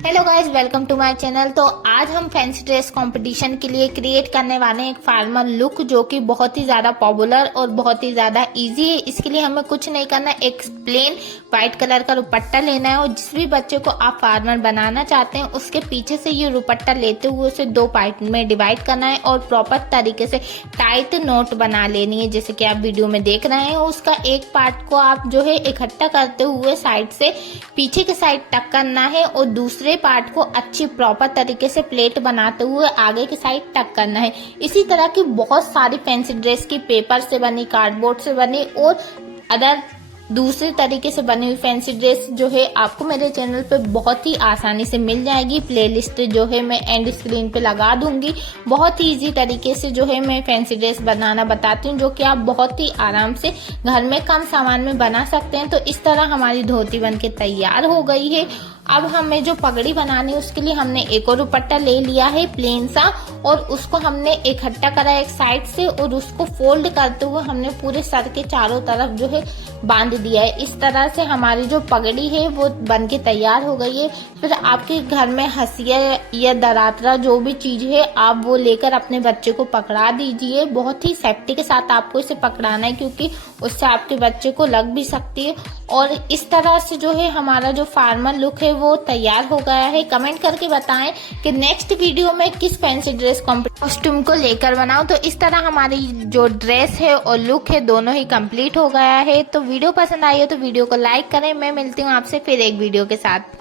Hello guys, welcome to my channel. तो आज हम फैंसी ड्रेस कंपटीशन के लिए क्रिएट करने वाले हैं एक फॉर्मल लुक जो कि बहुत ही ज्यादा पॉपुलर और बहुत ही ज्यादा इजी है। इसके लिए हमें कुछ नहीं करना, एक प्लेन व्हाइट कलर का दुपट्टा लेना है और जिस भी बच्चे को आप फॉर्मल बनाना चाहते हैं उसके पीछे से ये दुपट्टा लेते हुए उसे दो पार्ट में डिवाइड करना है और प्रॉपर तरीके से टाइट नोट बना लेनी है, जैसे कि आप वीडियो में देख रहे हैं। उसका एक पार्ट को आप जो है इकट्ठा करते हुए साइड से पीछे के साइड टक करना है और दूसरे पार्ट को अच्छी प्रॉपर तरीके से प्लेट बनाते हुए आगे की साइड टक करना है। इसी तरह की बहुत सारी फैंसी ड्रेस की पेपर से बनी, कार्डबोर्ड से बनी और अदर दूसरे तरीके से बनी हुई फैंसी ड्रेस जो है आपको मेरे चैनल पे बहुत ही आसानी से मिल जाएगी। प्लेलिस्ट जो है मैं एंड स्क्रीन पे लगा दूंगी। बहुत ही इजी तरीके से जो है मैं फैंसी ड्रेस बनाना बताती हूँ, जो कि आप बहुत ही आराम से घर में कम सामान में बना सकते हैं। तो इस तरह हमारी धोती बनके तैयार हो गई है। अब हमें जो पगड़ी बनानी है उसके लिए हमने एक और दुपट्टा ले लिया है प्लेन सा और उसको हमने इकट्ठा करा एक साइड से और उसको फोल्ड करते हुए हमने पूरे सर के चारों तरफ जो है बांध दिया है। इस तरह से हमारी जो पगड़ी है वो बनके तैयार हो गई है। फिर आपके घर में हंसिया या दरातरा जो भी चीज है आप वो लेकर अपने बच्चे को पकड़ा दीजिए। बहुत ही सेफ्टी के साथ आपको इसे पकड़ाना है क्योंकि उससे आपके बच्चे को लग भी सकती है। और इस तरह से जो है हमारा जो फॉर्मल लुक है वो तैयार हो गया है। कमेंट करके बताएं कि नेक्स्ट वीडियो में किस फैंसी ड्रेस कॉस्ट्यूम को लेकर बनाऊं। तो इस तरह हमारी जो ड्रेस है और लुक है दोनों ही कंप्लीट हो गया है। तो वीडियो पसंद आई हो तो वीडियो को लाइक करें। मैं मिलती हूँ आपसे फिर एक वीडियो के साथ।